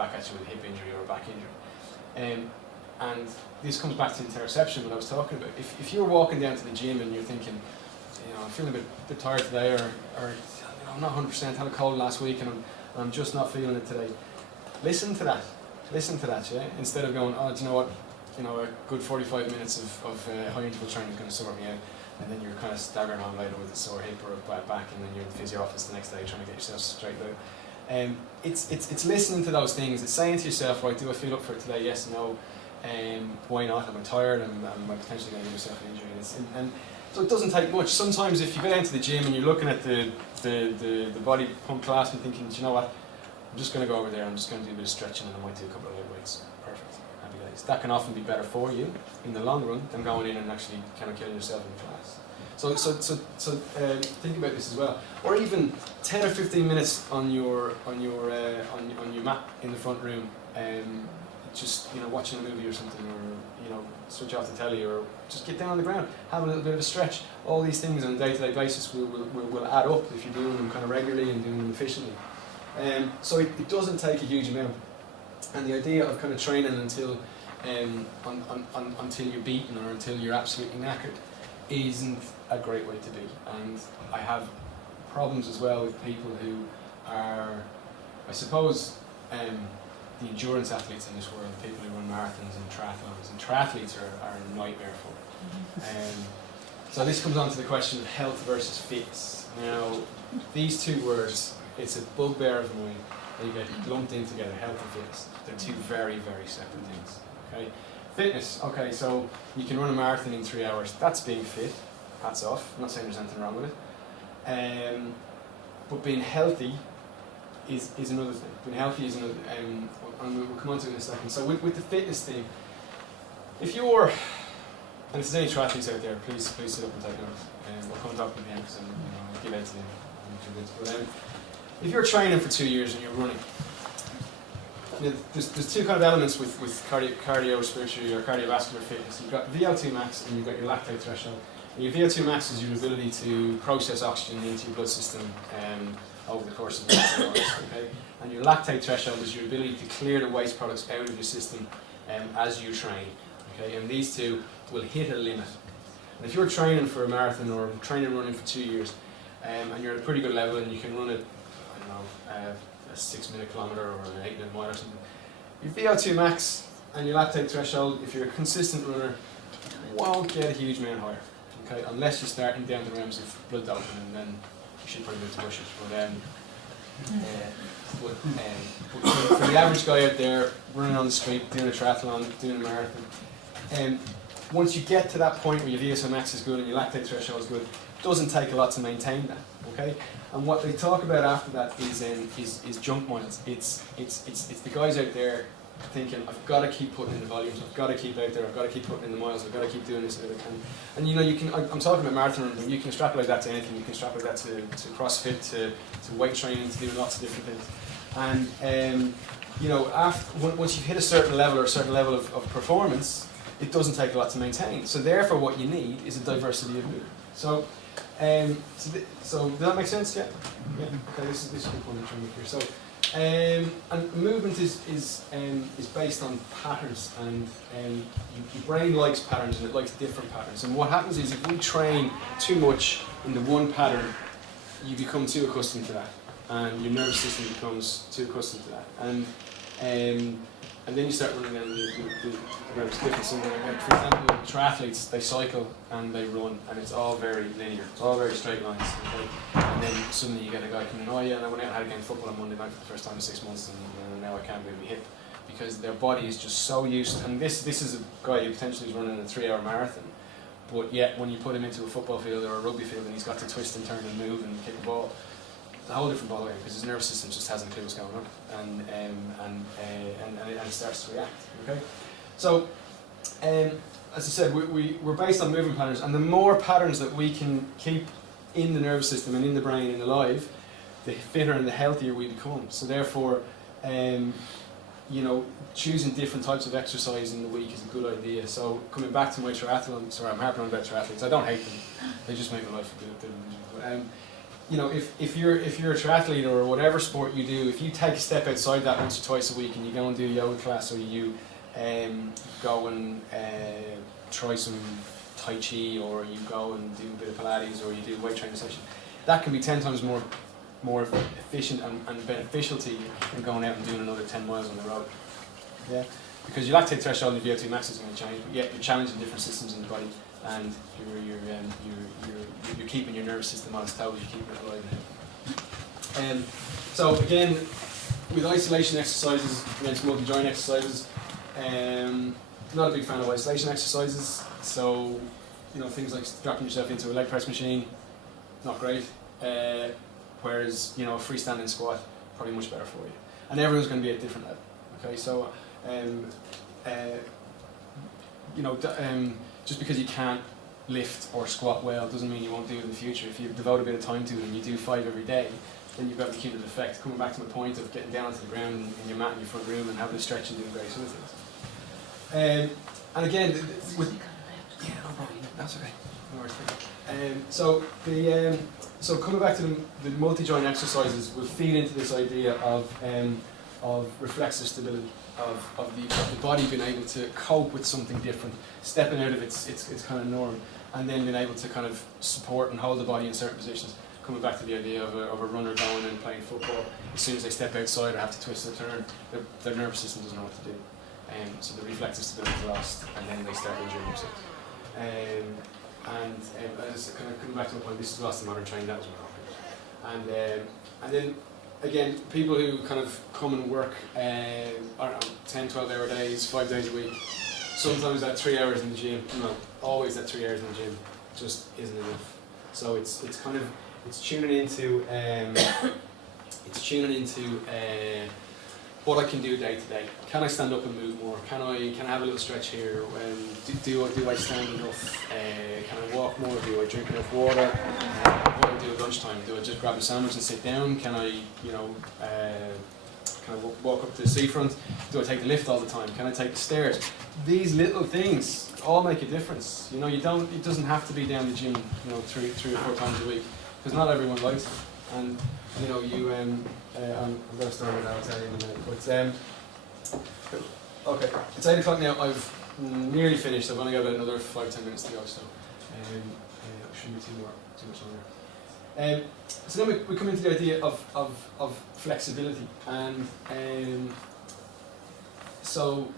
back at you with a hip injury or a back injury. And this comes back to interoception, what I was talking about. If you're walking down to the gym and you're thinking, I'm feeling a bit tired today, or I'm not 100%, had a cold last week and I'm just not feeling it today. Listen to that, yeah? Instead of going, do you know what, a good 45 minutes of high interval training is going to sort me out, and then you're kind of staggering on later with a sore hip or a bad back, and then you're in the physio office the next day trying to get yourself straightened out. It's listening to those things. It's saying to yourself, right, do I feel up for it today? Yes, no. Why not? Am I tired? Am I potentially going to give myself an injury? And so it doesn't take much. Sometimes if you go down to the gym and you're looking at the body pump class and thinking, do you know what, I'm just going to go over there, I'm just going to do a bit of stretching and I might do a couple of leg weights. Perfect. Happy days. That can often be better for you in the long run than going in and actually kind of killing yourself in class. So think about this as well. Or even 10 or 15 minutes on your mat in the front room, just watching a movie or something, or switch off the telly, or just get down on the ground, have a little bit of a stretch. All these things on a day-to-day basis will add up if you're doing them kind of regularly and doing them efficiently. So it doesn't take a huge amount, and the idea of kind of training until you're beaten or until you're absolutely knackered isn't a great way to be. And I have problems as well with people who are, I suppose, the endurance athletes in this world, people who run marathons and triathlons, and triathletes are a nightmare for. So this comes on to the question of health versus fitness. Now, these two words, it's a bugbear of mine. They get lumped in together, health and fitness. They're two very, very separate things. Okay, fitness. Okay, so you can run a marathon in 3 hours. That's being fit. Hats off. I'm not saying there's anything wrong with it. But being healthy is another thing. Being healthy is another. And we'll come on to it in a second. So with the fitness thing, if you're, and if there's any triathletes out there, please sit up and take notes. We'll come and talk to them because I'll give out to them. But if you're training for 2 years and you're running, there's two kind of elements with cardiovascular or cardiovascular fitness. You've got VO2 max and you've got your lactate threshold. And your VO2 max is your ability to process oxygen into your blood system over the course of the hours, okay? And your lactate threshold is your ability to clear the waste products out of your system as you train, okay? And these two will hit a limit. And if you're training for a marathon or training running for 2 years, and you're at a pretty good level and you can run it, a 6-minute kilometre or an 8-minute mile or something, your VO2 max and your lactate threshold, if you're a consistent runner, won't get a huge amount higher, okay? Unless you're starting down the realms of blood doping, and then you should probably move to bushes. But for the average guy out there running on the street, doing a triathlon, doing a marathon, once you get to that point where your VO2 max is good and your lactate threshold is good, it doesn't take a lot to maintain that, okay? And what they talk about after that is junk miles. It's the guys out there thinking, I've got to keep putting in the volumes, I've got to keep out there, I've got to keep putting in the miles, I've got to keep doing this and that. And you can, I'm talking about marathon, but you can extrapolate that to anything. You can extrapolate that to CrossFit, to weight training, to do lots of different things. And once you've hit a certain level or a certain level of performance, it doesn't take a lot to maintain. So therefore what you need is a diversity of movement. So does that make sense? Yeah. Yeah. Okay. This is good point I'm trying to make here. So, and movement is based on patterns, and your brain likes patterns and it likes different patterns. And what happens is if we train too much in the one pattern, you become too accustomed to that, and your nervous system becomes too accustomed to that, and then you start running down the ramps different. So, for example, triathletes, they cycle and they run, and it's all very linear. It's all very straight lines. Okay? And then suddenly you get a guy coming in, oh yeah, and I went out and had a game of football on Monday night for the first time in 6 months, and now I can't move my hip. Because their body is just so used, and this is a guy who potentially is running a 3-hour marathon, but yet when you put him into a football field or a rugby field and he's got to twist and turn and move and kick a ball, it's a whole different ballgame because his nervous system just hasn't a clue what's going on, and it starts to react. Okay, so as I said, we're based on movement patterns, and the more patterns that we can keep in the nervous system and in the brain and alive, the fitter and the healthier we become. So therefore, choosing different types of exercise in the week is a good idea. So coming back to my triathlon, sorry, I'm harping on about triathletes. I don't hate them; they just make my life a bit. you know, if you're a triathlete or whatever sport you do, if you take a step outside that once or twice a week and you go and do a yoga class, or you go and try some Tai Chi, or you go and do a bit of Pilates, or you do a weight training session, that can be 10 times more efficient and beneficial to you than going out and doing another 10 miles on the road. Yeah, because your lactate threshold and your VO2 max is going to change, but yet you're challenging different systems in the body, and you're keeping your nervous system on its toes, you're keeping it alive. So again, with isolation exercises against multi-joint exercises, not a big fan of isolation exercises. So, you know, things like dropping yourself into a leg press machine, not great. Whereas, you know, a freestanding squat, probably much better for you. And everyone's going to be at a different level. Okay, so, you know, just because you can't lift or squat well doesn't mean you won't do it in the future. If you devote a bit of time to it and you do 5 every day, then you've got the cumulative effect. Coming back to my point of getting down onto the ground in your mat in your front room and having a stretch and doing various other things. And again, with yeah, no problem. That's okay. No worries. So coming back to the multi-joint exercises, will feed into this idea of reflexive stability, of the body being able to cope with something different, stepping out of its kind of norm, and then being able to kind of support and hold the body in certain positions. Coming back to the idea of a runner going and playing football, as soon as they step outside or have to twist or turn, their nervous system doesn't know what to do. So the reflexive stability is lost, and then they start injuring themselves. As kind of coming back to my point, this is lost in modern training, that was what I'm talking about. And then again, people who kind of come and work 10, 12 hour days, 5 days a week, sometimes that 3 hours in the gym, no, always that 3 hours in the gym just isn't enough. So it's tuning into what I can do day to day. Can I stand up and move more? Can I have a little stretch here? Do I stand enough? Can I walk more? Do I drink enough water? What do I do at lunchtime? Do I just grab a sandwich and sit down? Can I walk up to the seafront? Do I take the lift all the time? Can I take the stairs? These little things all make a difference. You know, it doesn't have to be down the gym, you know, three or 4 times a week, because not everyone likes it. And you know, I'm going to start with that, I'll tell you in a minute. But okay, it's 8 o'clock now. I've nearly finished. I've only got about another 5-10 minutes to go, so shouldn't be too much longer. So then we come into the idea of flexibility, and so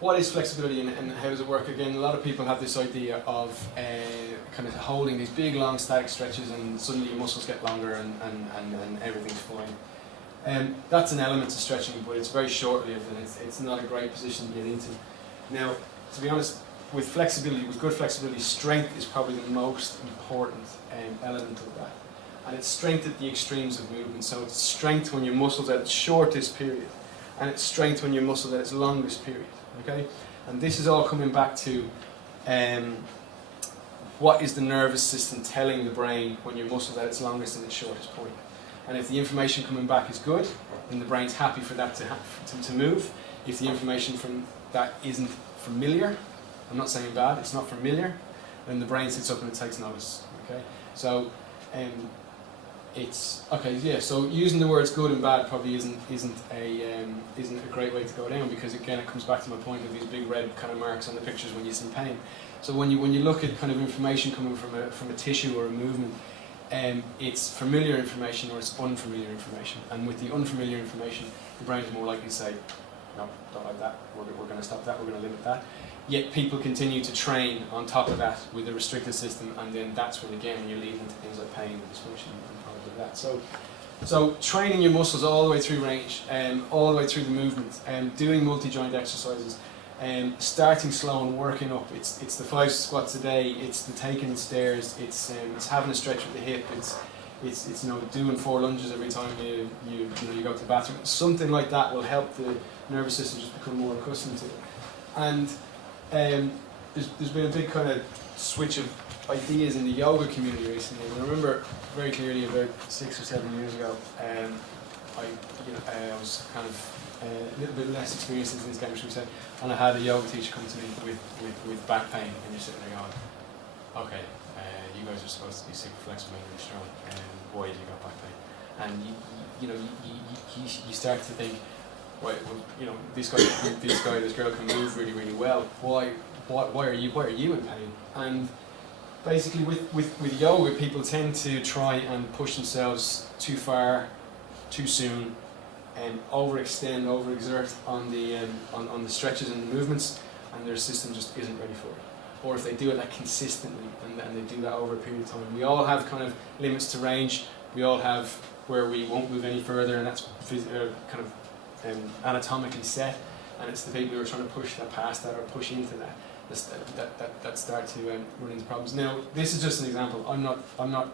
what is flexibility and how does it work? Again, a lot of people have this idea of kind of holding these big long static stretches, and suddenly your muscles get longer and everything's fine. That's an element of stretching, but it's very short-lived, and it's not a great position to get into. Now, to be honest, with flexibility, with good flexibility, strength is probably the most important element of that. And it's strength at the extremes of movement. So it's strength when your muscles at its shortest period, and it's strength when your muscles at its longest period. Okay, and this is all coming back to what is the nervous system telling the brain when your muscles at its longest and its shortest point. And if the information coming back is good, then the brain's happy for that to move. If the information from that isn't familiar, I'm not saying bad, it's not familiar, then the brain sits up and it takes notice. Okay, so it's okay. Yeah. So using the words good and bad probably isn't a great way to go down, because again it comes back to my point of these big red kind of marks on the pictures when you're in pain. So when you look at kind of information coming from a tissue or a movement, it's familiar information or it's unfamiliar information. And with the unfamiliar information, the brain is more likely to say, no, don't like that. We're going to stop that. We're going to limit that. Yet people continue to train on top of that with a restricted system, and then that's when again you lead into things like pain and dysfunction and problems like that. So training your muscles all the way through range, all the way through the movement, doing multi-joint exercises, starting slow and working up. It's the 5 squats a day. It's the taking the stairs. It's having a stretch with the hip. It's you know, doing 4 lunges every time you go to the bathroom. Something like that will help the nervous system just become more accustomed to it. And there's been a big kind of switch of ideas in the yoga community recently. And I remember very clearly about 6 or 7 years ago, I was kind of a little bit less experienced in this game, should we say, and I had a yoga teacher come to me with back pain, and you're sitting there going, okay, you guys are supposed to be super flexible and really strong, and why have you got back pain? And you start to think, well, this girl can move really, really well. Why are you in pain? And basically, with yoga, people tend to try and push themselves too far, too soon, and overextend, overexert on the stretches and the movements, and their system just isn't ready for it. Or if they do it that consistently and they do that over a period of time. We all have kind of limits to range. We all have where we won't move any further, and that's kind of anatomically set. And it's the people who are trying to push that past that or push into that start to run into problems. Now, this is just an example. I'm not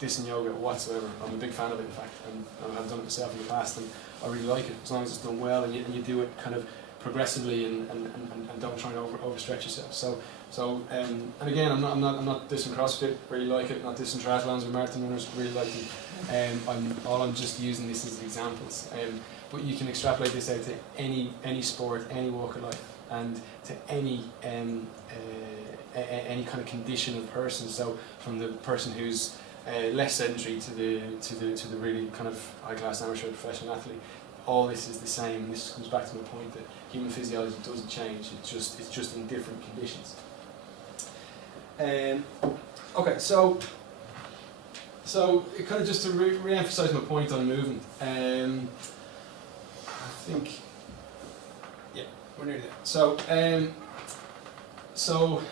dissing yoga whatsoever. I'm a big fan of it, in fact, and I've done it myself in the past, and I really like it as long as it's done well and you do it kind of progressively and don't try and overstretch yourself. So and again, I'm not dissing CrossFit, really like it. Not dissing triathlons or marathon runners, really like it. I'm just using this as examples. But you can extrapolate this out to any sport, any walk of life, and to any kind of condition of person. So from the person who's less sedentary to the really kind of high class amateur professional athlete, all this is the same. And this comes back to my point that human physiology doesn't change. It's just in different conditions. Okay, so it kind of just to re-emphasize my point on movement. I think, yeah, we're nearly there. So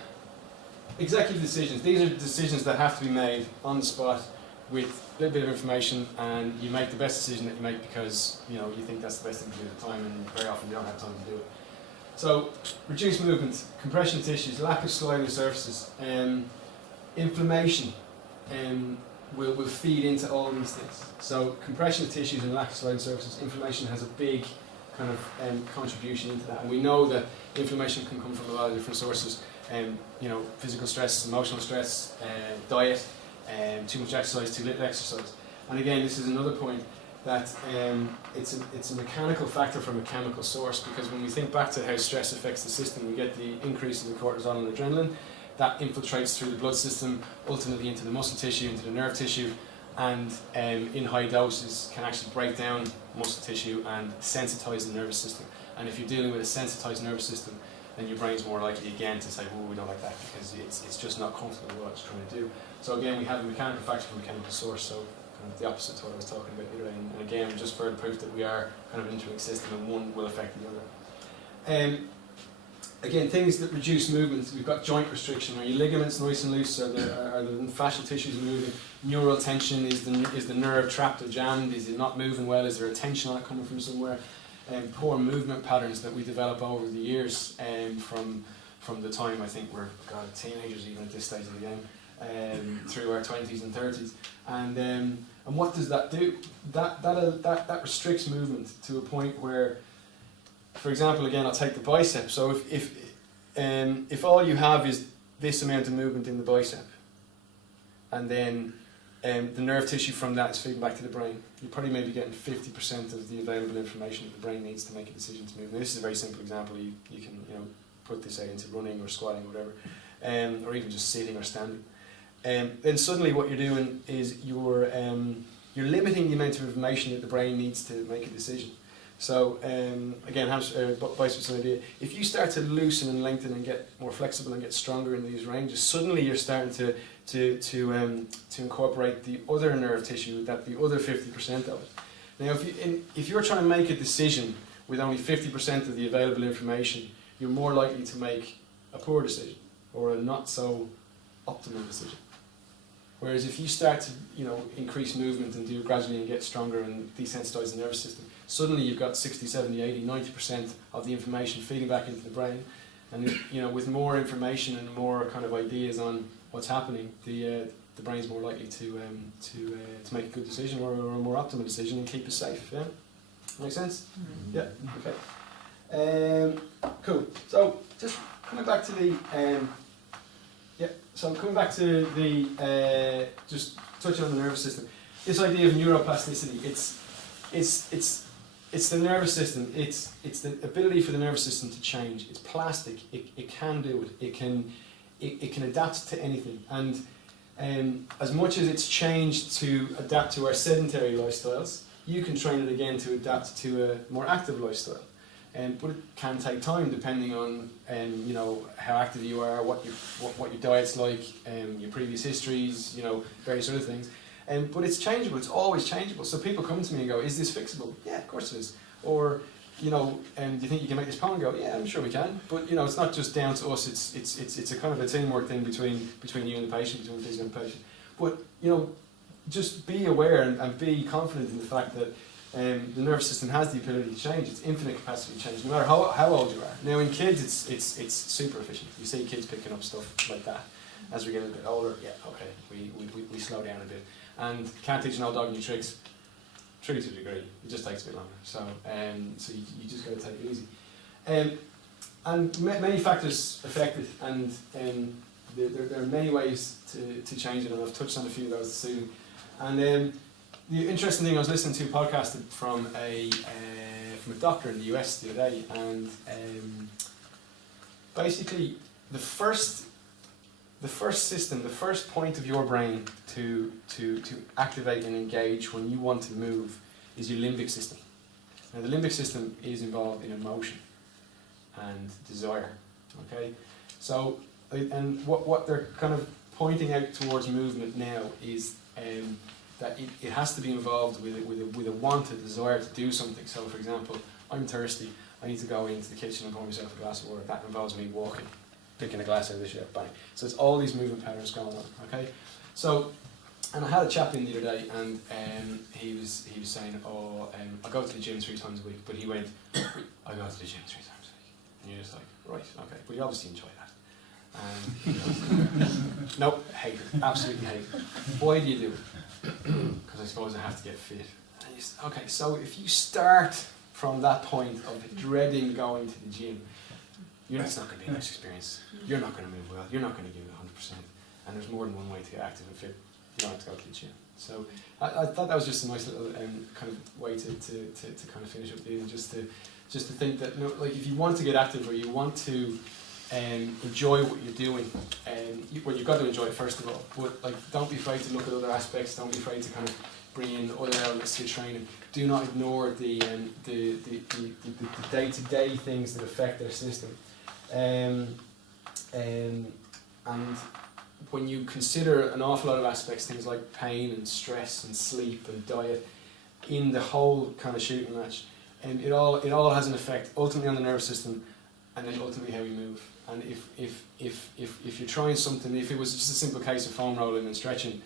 executive decisions. These are decisions that have to be made on the spot with a little bit of information, and you make the best decision that you make because you think that's the best thing to do at the time, and very often you don't have time to do it. So, reduced movement, compression tissues, lack of sliding surfaces, inflammation will feed into all of these things. So, compression of tissues and lack of sliding surfaces, inflammation has a big kind of contribution into that. And we know that inflammation can come from a lot of different sources. Physical stress, emotional stress, diet, too much exercise, too little exercise. And again, this is another point that it's a mechanical factor from a chemical source, because when we think back to how stress affects the system, we get the increase in the cortisol and adrenaline that infiltrates through the blood system, ultimately into the muscle tissue, into the nerve tissue, and in high doses can actually break down muscle tissue and sensitize the nervous system. And if you're dealing with a sensitized nervous system, then your brain's more likely again to say, oh, we don't like that, because it's just not comfortable with what it's trying to do. So again, we have a mechanical factor from a chemical source, so kind of the opposite to what I was talking about the other day. And again, just further proof that we are kind of an interlinked system and one will affect the other. Again, things that reduce movement, we've got joint restriction. Are your ligaments nice and loose? Are the fascial tissues moving? Neural tension, is the nerve trapped or jammed? Is it not moving well? Is there a tension on it coming from somewhere? Poor movement patterns that we develop over the years, from the time I think we're teenagers even at this stage of the game, through our 20s and 30s, and what does that do? That restricts movement to a point where, for example, again I'll take the bicep. So if all you have is this amount of movement in the bicep, and then the nerve tissue from that is feeding back to the brain, you're probably maybe getting 50% of the available information that the brain needs to make a decision to move. Now, this is a very simple example. You can put this out into running or squatting or whatever, or even just sitting or standing. Then suddenly what you're doing is you're limiting the amount of information that the brain needs to make a decision. So again, biceps an idea. If you start to loosen and lengthen and get more flexible and get stronger in these ranges, suddenly you're starting to incorporate the other nerve tissue, that the other 50% of it. Now, if you're trying to make a decision with only 50% of the available information, you're more likely to make a poor decision or a not so optimal decision. Whereas if you start to increase movement and do it gradually and get stronger and desensitize the nervous system, suddenly you've got 60, 70, 80, 90% of the information feeding back into the brain. And with more information and more kind of ideas on what's happening, the brain's more likely to make a good decision or a more optimal decision and keep us safe. Yeah, make sense? Mm-hmm. Yeah. Okay. Cool. So just coming back to the just touching on the nervous system. This idea of neuroplasticity. It's the nervous system. It's the ability for the nervous system to change. It's plastic. It can do it. It can adapt to anything. And as much as it's changed to adapt to our sedentary lifestyles, you can train it again to adapt to a more active lifestyle. But it can take time depending on you know, how active you are, what your diet's like, your previous histories, you know, various other things. But it's changeable, it's always changeable. So people come to me and go, is this fixable? Yeah, of course it is. Or, you know, do you think you can make this pound go? Yeah, I'm sure we can. But, you know, it's not just down to us, it's a kind of a teamwork thing between you and the patient, between the physio and the patient. But, you know, just be aware and be confident in the fact that the nervous system has the ability to change, it's infinite capacity to change, no matter how old you are. Now in kids, it's super efficient. You see kids picking up stuff like that. As we get a bit older, yeah, okay, we slow down a bit. And can't teach an old dog new tricks, true to a degree, it just takes a bit longer. So, so you just got to take it easy. And many factors affect it, and there are many ways to change it, and I've touched on a few of those soon. And the interesting thing, I was listening to a podcast from a doctor in the US the other day, and basically the first system, the first point of your brain to activate and engage when you want to move is your limbic system. Now the limbic system is involved in emotion and desire. Okay, so and what they're kind of pointing out towards movement now is that it has to be involved with a want, a desire to do something. So for example, I'm thirsty, I need to go into the kitchen and pour myself a glass of water. That involves me walking, picking a glass out of the shelf, bang. So it's all these movement patterns going on, okay? So, and I had a chap in the other day, and he was saying, I go to the gym 3 times a week, but he went, I go to the gym 3 times a week. And you're just like, right, okay, but you obviously enjoy that. And nope, hate it, absolutely hate it. Why do you do it? Because I suppose I have to get fit. And okay, so if you start from that point of dreading going to the gym, it's not going to be a nice experience. You're not going to move well. You're not going to give it 100%. And there's more than one way to get active and fit. You don't have to go to the gym. So I thought that was just a nice little kind of way to kind of finish up the evening, just to think that, you know, like if you want to get active or you want to enjoy what you're doing, well, you've got to enjoy it first of all. But like, don't be afraid to look at other aspects. Don't be afraid to kind of bring in other elements to your training. Do not ignore the day-to-day things that affect their system. And when you consider an awful lot of aspects, things like pain and stress and sleep and diet, in the whole kind of shooting match, and it all has an effect ultimately on the nervous system, and then ultimately how we move. And if you're trying something, if it was just a simple case of foam rolling and stretching,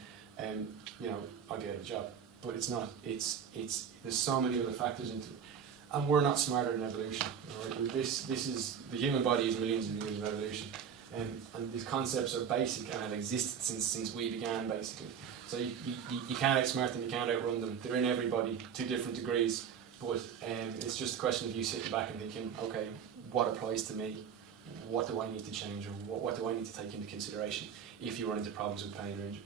you know, I'd be out of a job. But it's not. It's there's so many other factors into it. And we're not smarter than evolution. Right? This is, the human body is millions and millions of evolution, and these concepts are basic and have existed since we began, basically. So you can't outsmart them, you can't outrun them. They're in everybody to different degrees, but it's just a question of you sitting back and thinking, okay, what applies to me? What do I need to change, or what do I need to take into consideration if you run into problems with pain or injury?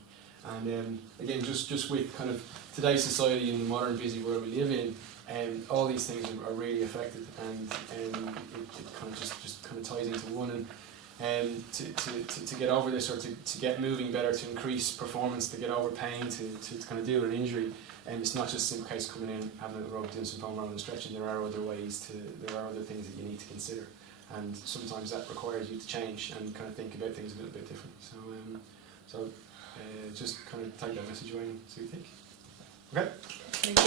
And again, just with kind of today's society and the modern busy world we live in, all these things are really affected, and it kind of just kind of ties into one. And to get over this, or to get moving better, to increase performance, to get over pain, to kind of deal with an injury, and it's not just a simple case of coming in, having a rope, doing some foam rolling and stretching. There are other ways there are other things that you need to consider, and sometimes that requires you to change and kind of think about things a little bit different. So just kind of take that message away and see what you think. Okay? Thank you.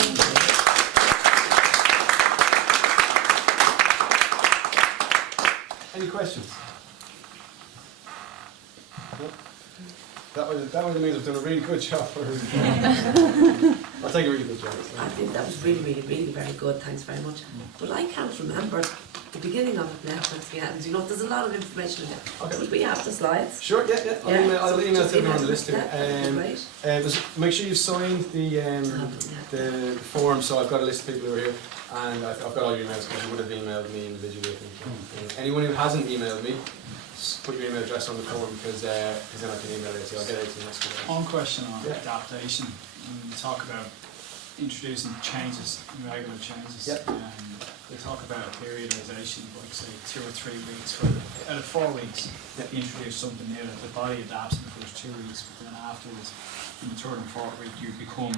Any questions? No? That one means I've done a really good job. I'll take a really good job. I think that was really, really, really very good. Thanks very much. But I can't remember the beginning of it now. At the end, you know, there's a lot of information in there. Okay. Would we have the slides? Sure, yeah. I'll email to everyone on the list. Great. Make sure you've signed the form. So I've got a list of people who are here, and I've got all your emails because you would have emailed me individually. Anyone who hasn't emailed me, put your email address on the form, because then I can email it to you. I'll get it to you next week. One question on adaptation. When you talk about introducing changes, regular changes. Yep. They talk about periodization, like say 2 or 3 weeks, or out of 4 weeks, Yep. you introduce something new that the body adapts in the first 2 weeks, but then afterwards, in the third and fourth week, it becomes